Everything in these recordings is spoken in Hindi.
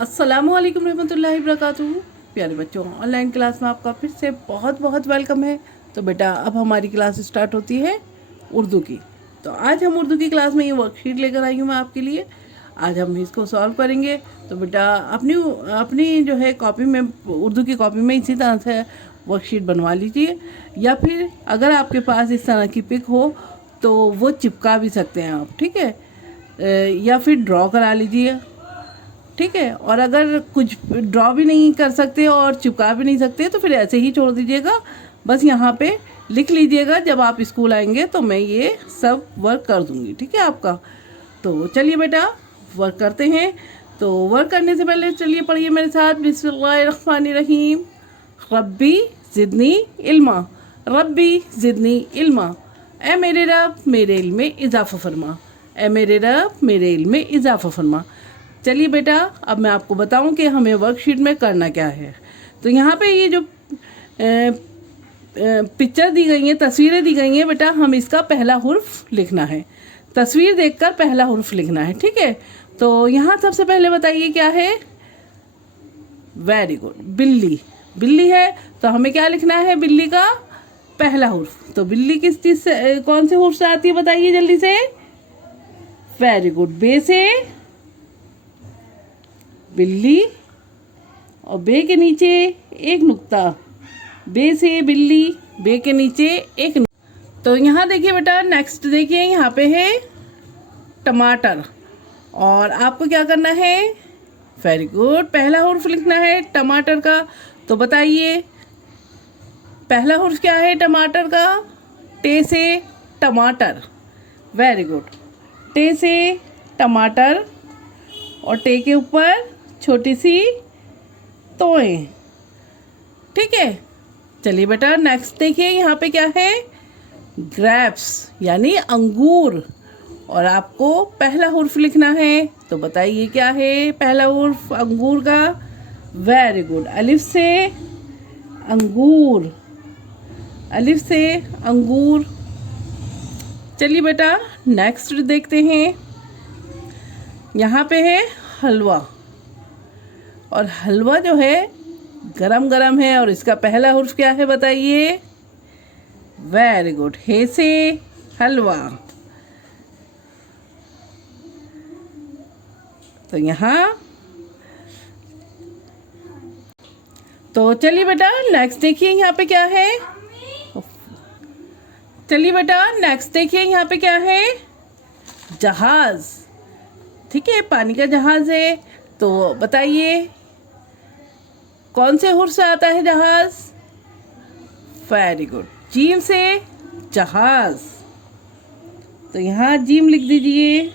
अस्सलामुअलैकुम रहमतुल्लाहि वबरकातुहू। प्यारे बच्चों, ऑनलाइन क्लास में आपका फिर से बहुत बहुत वेलकम है। तो बेटा, अब हमारी क्लास स्टार्ट होती है उर्दू की। तो आज हम उर्दू की क्लास में ये वर्कशीट लेकर आई हूँ मैं आपके लिए। आज हम इसको सॉल्व करेंगे। तो बेटा, अपनी अपनी जो है कॉपी में, उर्दू की कॉपी में इसी तरह से वर्कशीट बनवा लीजिए, या फिर अगर आपके पास इस तरह की पिक हो तो वो चिपका भी सकते हैं आप, ठीक है, या फिर ड्रॉ करा लीजिए, ठीक है। और अगर कुछ ड्रॉ भी नहीं कर सकते और चिपका भी नहीं सकते तो फिर ऐसे ही छोड़ दीजिएगा। बस यहाँ पे लिख लीजिएगा, जब आप स्कूल आएंगे तो मैं ये सब वर्क कर दूँगी, ठीक है आपका। तो चलिए बेटा, वर्क करते हैं। तो वर्क करने से पहले चलिए पढ़िए मेरे साथ, बिस्मिल्लाहिर्रहमानिर्रहीम। रब्बी ज़िदनी इल्मा, रब्बी ज़िदनी इल्मा। ए मेरे रब, मेरे इल्म में इजाफ़ा फरमा। ए मेरे रब, मेरे इल्म में इजाफ़ा फरमा। चलिए बेटा, अब मैं आपको बताऊं कि हमें वर्कशीट में करना क्या है। तो यहाँ पे ये जो पिक्चर दी गई है, तस्वीरें दी गई हैं बेटा, हम इसका पहला हुर्फ लिखना है। तस्वीर देखकर पहला हुर्फ लिखना है, ठीक है। तो यहाँ सबसे पहले बताइए क्या है। वेरी गुड, बिल्ली। बिल्ली है तो हमें क्या लिखना है, बिल्ली का पहला हुर्फ। तो बिल्ली किस चीज़ से, कौन से हुर्फ से आती है बताइए जल्दी से। वेरी गुड, बे से बिल्ली, और बे के नीचे एक नुक्ता। बे से बिल्ली, बे के नीचे एक नुक्ता। तो यहाँ देखिए बेटा, नेक्स्ट देखिए, यहाँ पे है टमाटर, और आपको क्या करना है। वेरी गुड, पहला हुर्फ लिखना है टमाटर का। तो बताइए पहला हुर्फ क्या है टमाटर का। टे से टमाटर। वेरी गुड, टे से टमाटर, और टे के ऊपर छोटी सी तोय, ठीक है। चलिए बेटा, नेक्स्ट देखिए, यहाँ पे क्या है। ग्रेप्स यानी अंगूर, और आपको पहला हुर्फ लिखना है। तो बताइए क्या है पहला हुर्फ अंगूर का। वेरी गुड, अलिफ से अंगूर, अलिफ से अंगूर। चलिए बेटा, नेक्स्ट देखते हैं। यहाँ पे है हलवा, और हलवा जो है गरम गरम है, और इसका पहला हुर्फ क्या है बताइए। वेरी गुड, हे से हलवा। तो यहाँ, तो चलिए बेटा नेक्स्ट देखिए, यहाँ पे क्या है। चलिए बेटा नेक्स्ट देखिए, यहाँ पे क्या है। जहाज, ठीक है, पानी का जहाज है। तो बताइए कौन से हुर्फ से आता है जहाज। वेरी गुड, जीम से जहाज। तो यहाँ जीम लिख दीजिए।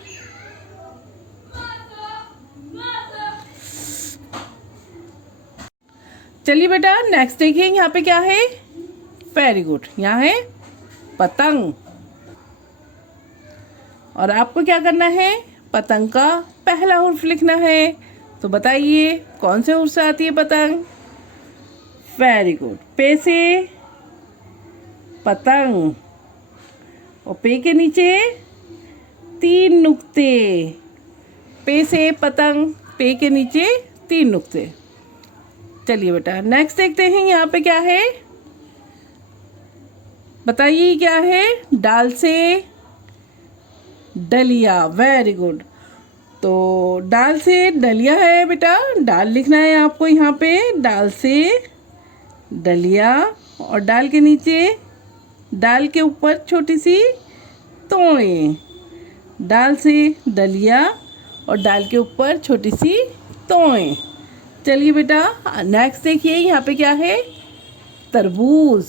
चलिए बेटा नेक्स्ट देखिए, यहाँ पे क्या है। वेरी गुड, यहाँ है पतंग, और आपको क्या करना है, पतंग का पहला हुर्फ लिखना है। तो बताइए कौन से हुर्फ से आती है पतंग। वेरी गुड, पे से पतंग, और पे के नीचे तीन नुक्ते। पे से पतंग, पे के नीचे तीन नुक्ते। चलिए बेटा नेक्स्ट देखते हैं, यहाँ पे क्या है। बताइए क्या है। डाल से डलिया। वेरी गुड, तो डाल से डलिया है बेटा, डाल लिखना है आपको यहाँ पे। डाल से डलिया, और डाल के नीचे, डाल के ऊपर छोटी सी तोय। डाल से डलिया, और डाल के ऊपर छोटी सी तोय। चलिए बेटा नेक्स्ट देखिए, यहाँ पे क्या है। तरबूज,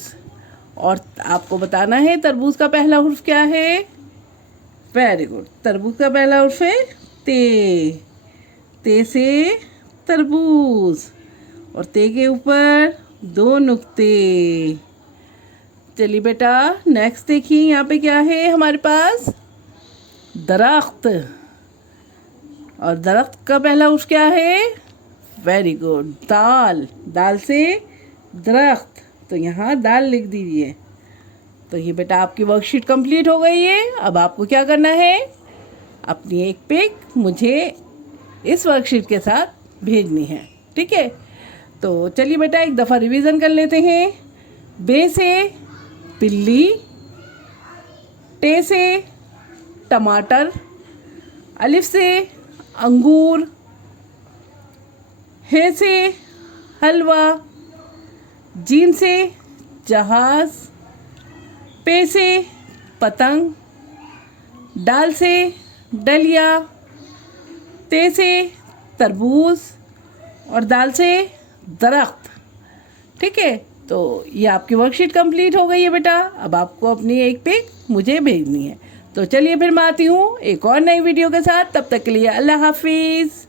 और आपको बताना है तरबूज का पहला हुर्फ क्या है। वेरी गुड, तरबूज का पहला हुर्फ है ते। ते से तरबूज, और ते के ऊपर दो नुक्ते। चलिए बेटा नेक्स्ट देखिए, यहाँ पे क्या है हमारे पास। दरख्त, और दरख्त का पहला हुर्फ क्या है। वेरी गुड, दाल। दाल से दरख्त, तो यहाँ दाल लिख दीजिए। तो ये बेटा आपकी वर्कशीट कंप्लीट हो गई है। अब आपको क्या करना है, अपनी एक पिक मुझे इस वर्कशीट के साथ भेजनी है। ठीक है, तो चलिए बेटा एक दफ़ा रिवीज़न कर लेते हैं। बे से बिल्ली, टे से टमाटर, अलिफ से अंगूर, हे से हलवा, जीम से जहाज़, पे से पतंग, दाल से दलिया, ते से तरबूज और दाल से दरख्त। ठीक है, तो ये आपकी वर्कशीट कंप्लीट हो गई है बेटा। अब आपको अपनी एक पिक मुझे भेजनी है। तो चलिए फिर मैं आती हूँ एक और नई वीडियो के साथ। तब तक के लिए अल्लाह हाफिज़।